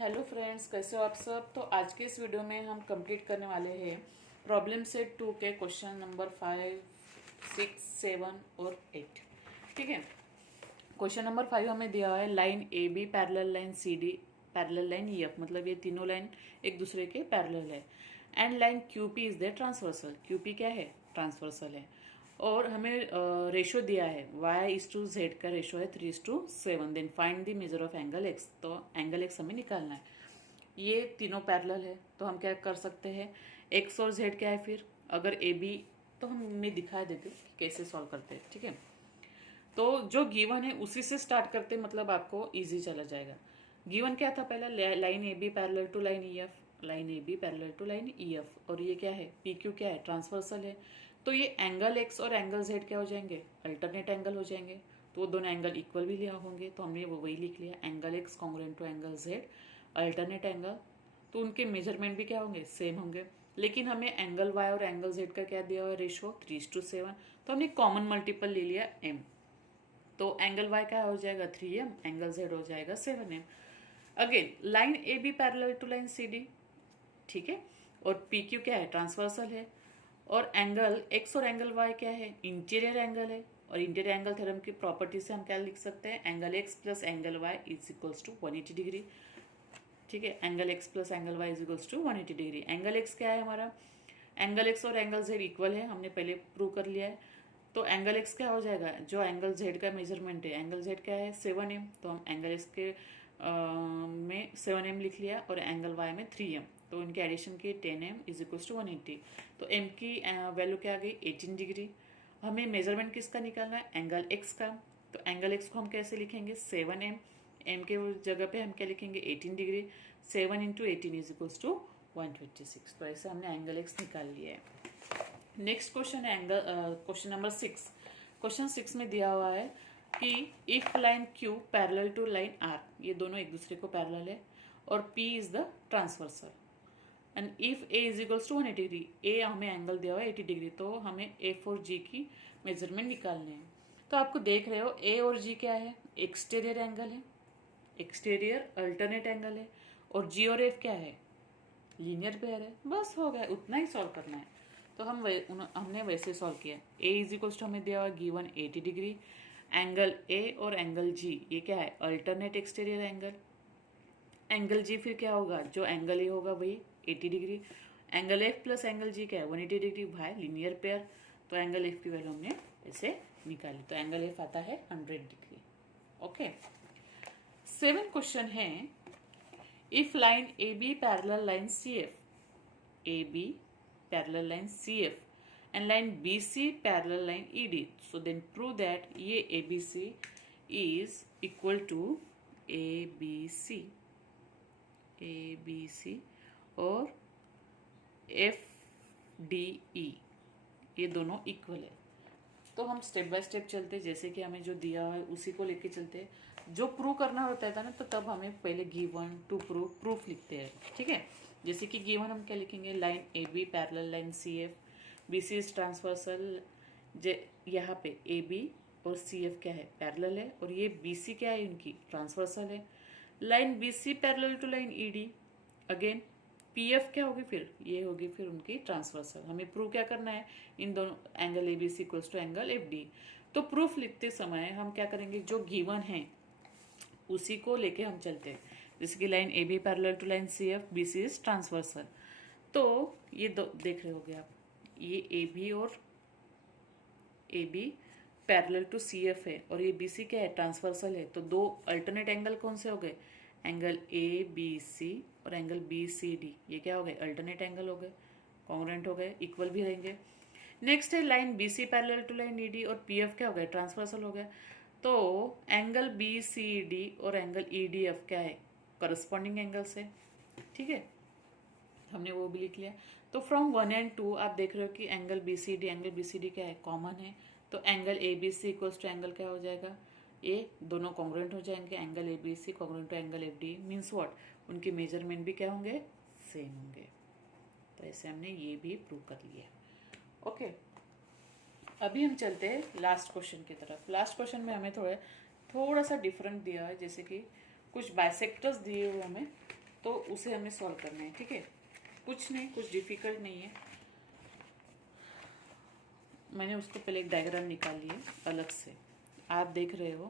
Hello friends, कैसे हो आप सब। तो आज के इस वीडियो में हम कंप्लीट करने वाले हैं प्रॉब्लम सेट 2 के क्वेश्चन नंबर 5, 6, 7 और 8। ठीक है। क्वेश्चन नंबर 5 हमें दिया हुआ है line A B parallel line C D parallel line E F, मतलब ये तीनों लाइन एक दूसरे के पैरेलल है। And line Q P is the transversal. Q P क्या है? ट्रांसवर्सल है। और हमें रेशो दिया है y:z का रेशो है 3:7। Then find the measure of angle x। तो एंगल x हमें निकालना है। ये तीनों पैरेलल है तो हम क्या कर सकते हैं, x और z क्या है फिर, अगर ए बी, तो मैं दिखा देती हूँ कि कैसे सॉल्व करते हैं। ठीक है। तो जो गिवन है उसी से स्टार्ट करते, मतलब आपको इजी चला जाएगा। गिवन क्या था पहला, line A B parallel to line E F, line A B parallel to line E F. और ये क्या है, पी क्यू क्या है, ट्रांसवर्सल है। तो ये एंगल एक्स और एंगल जेड क्या हो जाएंगे, अल्टरनेट एंगल हो जाएंगे। तो वो दोनों एंगल इक्वल भी लिया होंगे, तो हमने वो वही लिख लिया, angle X congruent to angle Z alternate angle. तो उनके मेजरमेंट भी क्या होंगे, सेम होंगे। लेकिन हमें एंगल वाई और एंगल जेड का क्या दिया हुआ है, रेशो 3:7। तो हमने कॉमन मल्टीपल ले लिया एम। तो एंगल वाई क्या हो जाएगा 3m, एंगल जेड हो जाएगा 7m। Again line A B parallel to line C D. ठीक है। और पी क्यू क्या है, ट्रांसवर्सल है। और एंगल एक्स और एंगल वाई क्या है, इंटीरियर एंगल है। और इंटीरियर एंगल थ्योरम की प्रॉपर्टी से हम क्या लिख सकते हैं, angle X plus angle Y is equals to 180 degree. ठीक है। Angle X plus angle Y is equals to 180 degree. Angle X क्या है हमारा, एंगल एक्स और एंगल जेड इक्वल है, हमने पहले प्रूव कर लिया है। तो एंगल एक्स क्या हो जाएगा, जो एंगल जेड का मेजरमेंट है, एंगल जेड क्या है 7m, तो हम एंगल एक्स के में 7m लिख लिया और एंगल वाई में 3m। तो इनके एडिशन की 10m इज इक्वल टू 180। तो m की वैल्यू क्या आ गई 18 डिग्री। हमें मेजरमेंट किसका निकालना है, एंगल एक्स का। तो एंगल एक्स को हम कैसे लिखेंगे, 7m। m के जगह पे हम क्या लिखेंगे 18 degree. 7 into 18 is equal to 126। तो ऐसे हमने एंगल एक्स निकाल लिया है। नेक्स्ट क्वेश्चन है एंगल क्वेश्चन नंबर 6। क्वेश्चन 6 में दिया हुआ है कि if line Q parallel to line R, ये दोनों एक दूसरे को पैरेलल है, और P is the transversal. And if A is equals to 180 degree, A हमें एंगल दिया हुआ है 80 डिग्री। तो हमें एफ और जी की मेजरमेंट निकालने हैं। तो आपको देख रहे हो ए और जी क्या है, एक्सटीरियर एंगल है, एक्सटीरियर अल्टरनेट एंगल है। और जी और एफ क्या है, लीनियर पेयर है। बस हो गया, उतना ही सॉल्व करना है। तो हमने वैसे सॉल्व किया। ए इज इक्वल्स टू हमें दिया हुआ गिवन 80 डिग्री। एंगल ए और एंगल जी ये क्या है, alternate exterior angle. Angle G फिर क्या होगा, जो एंगल ए होगा वही 80 degree. Angle F plus angle G क्या है 180 डिग्री, भाई लीनियर पेयर। तो एंगल एफ की वैल्यू हमने ऐसे निकाली, तो एंगल एफ आता है 100 डिग्री। ओके। 7 क्वेश्चन है, if line AB parallel line CF, AB parallel line CF and line BC parallel line ED, so then prove that ये ABC is equal to ABC, ABC और FDE ये दोनों equal है। तो हम step by step चलते हैं, जैसे कि हमें जो दिया है उसी को लेके चलते हैं। जो प्रूव करना होता था ना, तो तब हमें पहले गिवन टू प्रूफ लिखते हैं। ठीक है। जैसे कि गिवन हम क्या लिखेंगे, line A B parallel line C F, B C is transversal. यहाँ पे ए बी और सी एफ क्या है, पैरेलल है। और ये बी सी क्या है, इनकी ट्रांसवर्सल है। Line B C parallel to line E D, again P F क्या होगी फिर, ये होगी फिर उनकी ट्रांसवर्सल। हमें प्रूव क्या करना है, इन दोनों angle A B C equals to angle F D. तो प्रूफ लिखते समय हम क्या करेंगे, जो गिवन है उसी को लेके हम चलते हैं। जैसे कि line A B parallel to line C F, B C is transversal. तो ये दो देख रहे होगे आप, ये ए बी और A B parallel to C F है, और ये बी सी क्या है, ट्रांसवर्सल है। तो दो अल्टरनेट एंगल कौन से हो गए, एंगल ए बी सी और एंगल बी सी डी, ये क्या हो गए, अल्टरनेट एंगल हो गए, कॉन्ग्रुएंट हो गए, इक्वल भी रहेंगे। नेक्स्ट है line B C parallel to line E D, और पी एफ क्या हो गया, ट्रांसवर्सल हो गया। तो एंगल बी सी डी और एंगल ई डी एफ क्या है, करस्पॉन्डिंग एंगल्स है। ठीक है, हमने वो भी लिख लिया। तो फ्रॉम 1 एंड 2 आप देख रहे हो कि एंगल बी सी डी क्या है, कॉमन है। तो angle A B C equals to angle क्या हो जाएगा, ये दोनों कॉन्ग्रुएंट हो जाएंगे। Angle A B C congruent to angle F D means what, उनके मेजरमेंट भी क्या होंगे, सेम होंगे। तो ऐसे हमने ये भी प्रूव कर लिया। ओके। अभी हम चलते हैं लास्ट क्वेश्चन की तरफ। लास्ट क्वेश्चन में हमें थोड़ा सा डिफरेंट दिया है, जैसे कि कुछ बाइसेक्टर्स दिए हुए हमें, तो उसे हमें सॉल्व करना है, ठीक है। कुछ नहीं, कुछ डिफिकल्ट नहीं है। मैंने उसको पहले एक डायग्राम निकाल लिए अलग से, आप देख रहे हो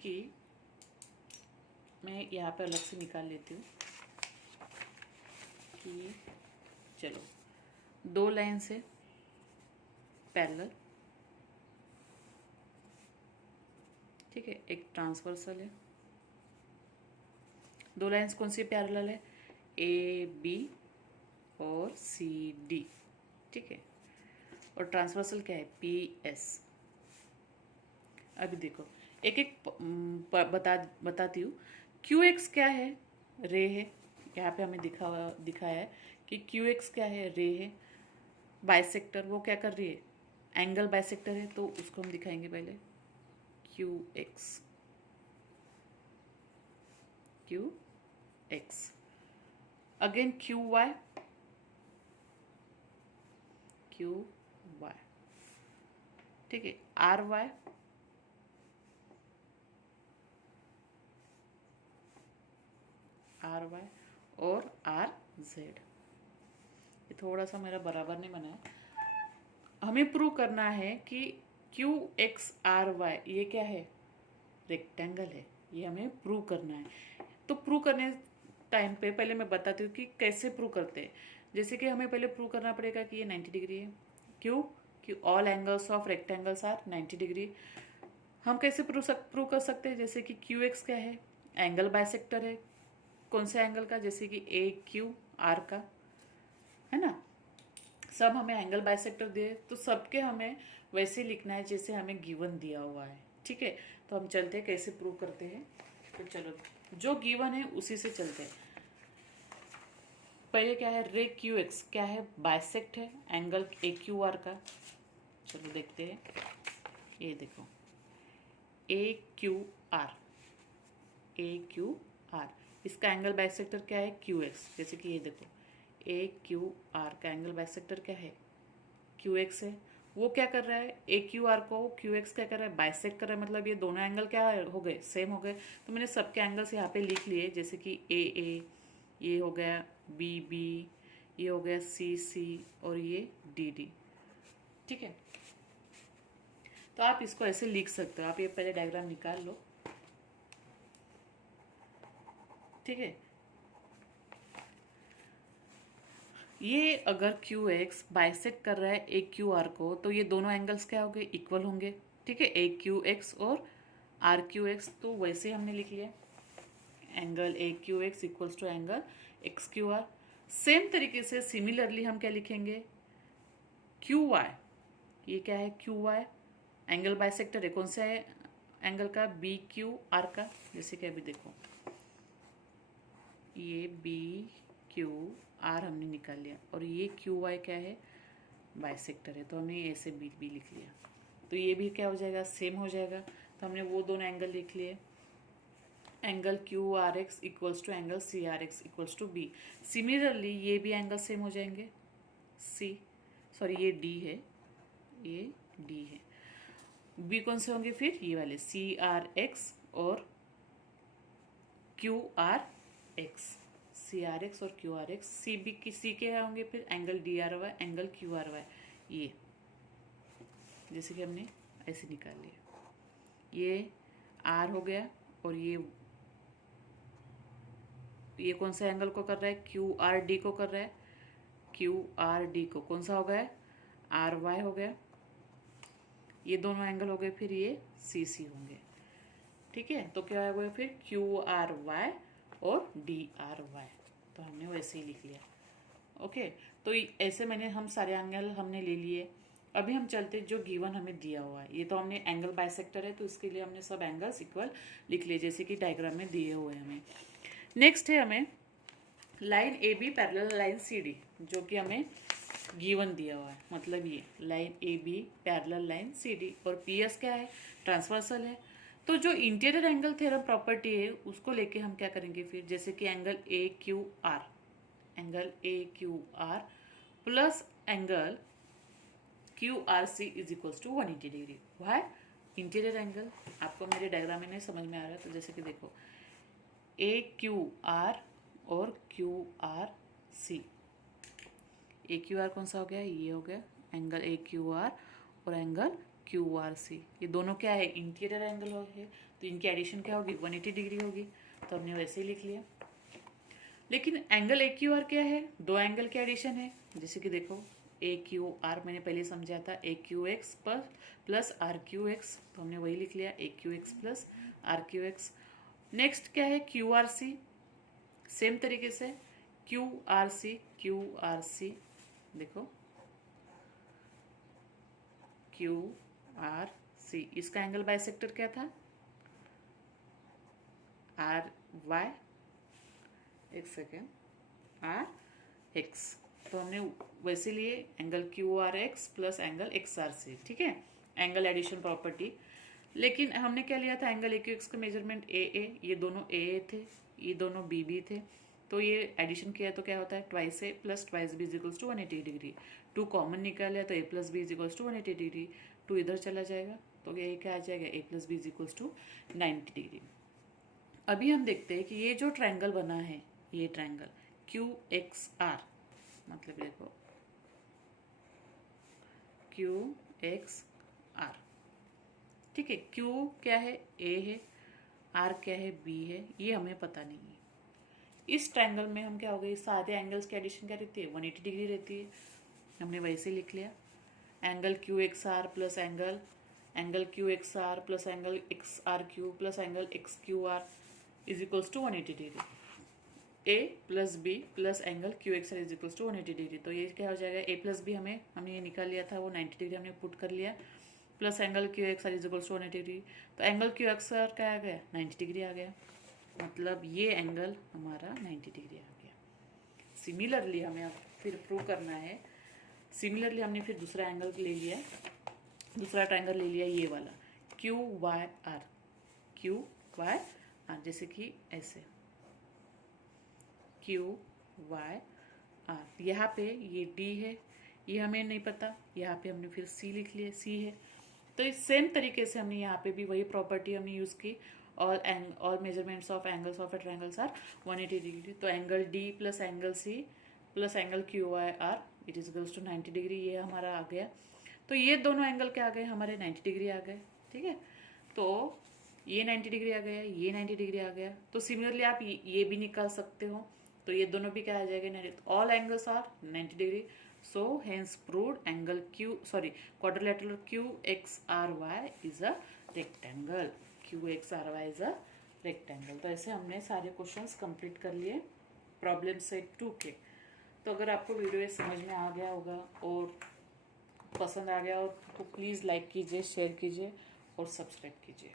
कि मैं यहाँ पे अलग से निकाल लेती हूँ कि चलो 2 लाइन से पैरेलल, ठीक है, एक ट्रांसवर्सल है। 2 लाइन्स कौन सी पैरेलल है? ए बी और सी डी, ठीक है। और ट्रांसवर्सल क्या है? P S. अभी देखो एक एक बताती हूँ। क्यू एक्स क्या है? रे है। यहाँ पे हमें दिखाया है कि क्यू एक्स क्या है? रे है। बाइसेक्टर वो क्या कर रही है? एंगल बाइसेक्टर है, तो उसको हम दिखाएंगे पहले। Q X, Q X. Again Q Y, Q Y, ठीक है। आर वाई, आर वाई और आर जेड। ये थोड़ा सा मेरा बराबर नहीं बना है। हमें प्रूव करना है कि क्यू एक्स आर वाई ये क्या है? रेक्टेंगल है। ये हमें प्रूव करना है। तो प्रूव करने टाइम पे पहले मैं बताती हूँ कि कैसे प्रूव करते हैं। जैसे कि हमें पहले प्रूव करना पड़ेगा कि ये 90 डिग्री है। क्यों? कि all angles of rectangles are 90 degree. हम कैसे प्रूव कर सकते हैं? जैसे कि क्यू एक्स क्या है? एंगल बाइसेक्टर है। कौन से एंगल का? जैसे कि ए क्यू आर का, है ना। सब हमें एंगल बाइसेक्टर दिए, तो सबके हमें वैसे लिखना है जैसे हमें गिवन दिया हुआ है, ठीक है। तो हम चलते हैं कैसे प्रूव करते हैं। तो चलो जो गिवन है उसी से चलते हैं। पहले क्या है? रे क्यू एक्स क्या है? बाइसेक्ट है एंगल ए क्यू आर का। चलो देखते हैं। ये देखो ए Q are, A Q are, इसका एंगल बाइसेक्टर क्या है? Q x. जैसे कि ये देखो ए क्यू आर का एंगल बाइसेक्टर क्या है? क्यू एक्स है। वो क्या कर रहा है? ए क्यू आर को क्यू एक्स क्या कर रहा है? बाइसेक्ट कर रहा है। मतलब ये दोनों एंगल क्या हो गए? सेम हो गए। तो मैंने सबके एंगल्स यहाँ पे लिख लिए, जैसे कि ए, ये हो गया बी, ये हो गया सी और ये डी, ठीक है। तो आप इसको ऐसे लिख सकते हो। आप ये पहले डायग्राम निकाल लो, ठीक है। ये अगर क्यू एक्स बाइसेक्ट कर रहा है ए क्यू आर को, तो ये दोनों एंगल्स क्या होंगे? इक्वल होंगे, ठीक है। ए क्यू एक्स और आर क्यू एक्स, तो वैसे हमने लिख लिया angle A Q X equals to angle X Q R. Same तरीके से सिमिलरली हम क्या लिखेंगे? क्यू वाई, ये क्या है? क्यू वाई एंगल बाइसेक्टर है। कौन सा है एंगल का? बी क्यू आर का। जैसे कि अभी देखो ये बी क्यू आर हमने निकाल लिया, और ये क्यू वाई क्या है? बाइसेक्टर है। तो हमने ऐसे बी लिख लिया, तो ये भी क्या हो जाएगा? सेम हो जाएगा। तो हमने वो दोनों एंगल लिख लिए। Angle Q R X equals to angle C R X equals to B. Similarly ये भी एंगल सेम हो जाएंगे। ये डी है, ये डी है। बी कौन से होंगे फिर? ये वाले सी आर एक्स और Q R X, C R X और Q R X. C B की सी के होंगे फिर angle D R Y, angle Q R Y. ये जैसे कि हमने ऐसे निकाल लिया। ये आर हो गया, और ये कौन सा एंगल को कर रहा है? क्यू आर डी को कर रहा है। क्यू आर डी को कौन सा हो गया? आर वाई हो गया। ये दोनों एंगल हो गए, फिर ये सी सी होंगे, ठीक है। तो क्या हो गया फिर? क्यू आर वाई और डी आर वाई। तो हमने वैसे ही लिख लिया, ओके। तो ऐसे हम सारे एंगल हमने ले लिए। अभी हम चलते जो गिवन हमें दिया हुआ है। ये तो हमने एंगल बाइसेक्टर है, तो इसके लिए हमने सब एंगल्स इक्वल लिख लिए, जैसे कि डायग्राम में दिए हुए हैं हमें। नेक्स्ट है हमें line A B parallel line C D, जो कि हमें गिवन दिया हुआ है। मतलब ये line A B parallel line C D, और पी एस क्या है? ट्रांसवर्सल है। तो जो इंटीरियर एंगल थ्योरम प्रॉपर्टी है उसको लेके हम क्या करेंगे फिर? जैसे कि angle A Q R, angle A Q R plus angle Q R C is equals to 180 degree. Why? Interior angle आपको मेरे डायग्राम में नहीं समझ में आ रहा है, तो जैसे कि देखो ए क्यू आर और Q R C. A Q are कौन सा हो गया, ये हो गया एंगल ए क्यू आर और एंगल क्यू आर सी। ये दोनों क्या है, इंटीरियर एंगल हो गए, तो इनकी एडिशन क्या होगी, 180 डिग्री होगी। तो हमने वैसे ही लिख लिया। लेकिन एंगल ए क्यू आर क्या है, दो एंगल की एडिशन है। जैसे कि देखो ए क्यू आर मैंने पहले समझा था, A Q X plus R Q X, तो हमने वही लिख लिया A Q X plus R Q X. Next क्या है, क्यू आर सी, सेम तरीके से क्यू आर सी देखो क्यू आर सी, इसका एंगल बाइसेक्टर क्या था, आर वाई, एक सेकेंड, आर एक्स। तो हमने वैसे लिए angle Q R X plus angle X R C, ठीक है, एंगल एडिशन प्रॉपर्टी। लेकिन हमने क्या लिया था, एंगल ए क्यू एक्स का मेजरमेंट ए, ये दोनों ए थे, ये दोनों बी थे। तो ये एडिशन किया तो क्या होता है, twice A plus twice B is equals to 180 degree. Two common निकाला तो A plus B is equals to 180 degree, two इधर चला जाएगा तो ये क्या आ जाएगा, A plus B is equals to 90 degree. अभी हम देखते हैं कि ये जो ट्रायंगल बना है, ये ट्रायंगल क्यू एक्स आर, मतलब देखो क्यू एक्स आर, ठीक है, क्यू क्या है, ए है, आर क्या है, बी है, ये हमें पता नहीं है। इस ट्रायंगल में हम क्या हो गए, सारे एंगल्स की एडिशन क्या रहती है, 180 डिग्री रहती है। हमने वैसे लिख लिया angle Q X R plus angle Q X R plus angle X R Q plus angle X Q R is equals to 180 degree. A plus B plus angle Q X R is equals to 180 degree. तो ये क्या हो जाएगा, A plus B हमने ये निकाल लिया था, वो 90 डिग्री हमने पुट कर लिया, plus angle Q X R is equals to 180 degree. तो एंगल क्यू एक्स आर क्या आ गया, 90 डिग्री आ गया, मतलब ये एंगल हमारा 90 डिग्री आ गया। सिमिलरली हमें अब फिर प्रूव करना है। सिमिलरली हमने फिर दूसरा एंगल ले लिया, दूसरा ट्रायंगल ले लिया, ये वाला क्यू वाई आर, जैसे कि ऐसे क्यू वाई आर। यहाँ पे ये डी है, ये हमें नहीं पता, यहाँ पे हमने फिर सी लिख लिया, सी है। तो इस सेम तरीके से हमने यहाँ पे भी वही प्रॉपर्टी हमने यूज़ की, all measurements of angles of a triangles are 180 degree. तो angle D plus angle C plus angle Q Y R it is equals to 90 degree, ये हमारा आ गया। तो ये दोनों एंगल क्या आ गए, हमारे 90 डिग्री आ गए, ठीक है। तो ये 90 डिग्री आ गया, ये 90 डिग्री आ गया। तो सिमिलरली आप ये भी निकाल सकते हो, तो ये दोनों भी क्या आ जाएगा, all angles are 90 degree. So hence proved angle quadrilateral QXRY is a rectangle. QXRY is a rectangle. तो ऐसे हमने सारे क्वेश्चंस कंप्लीट कर लिए प्रॉब्लम सेट 2 के। तो अगर आपको वीडियो ये समझ में आ गया होगा और पसंद आ गया हो तो प्लीज़ लाइक कीजिए, शेयर कीजिए और सब्सक्राइब कीजिए।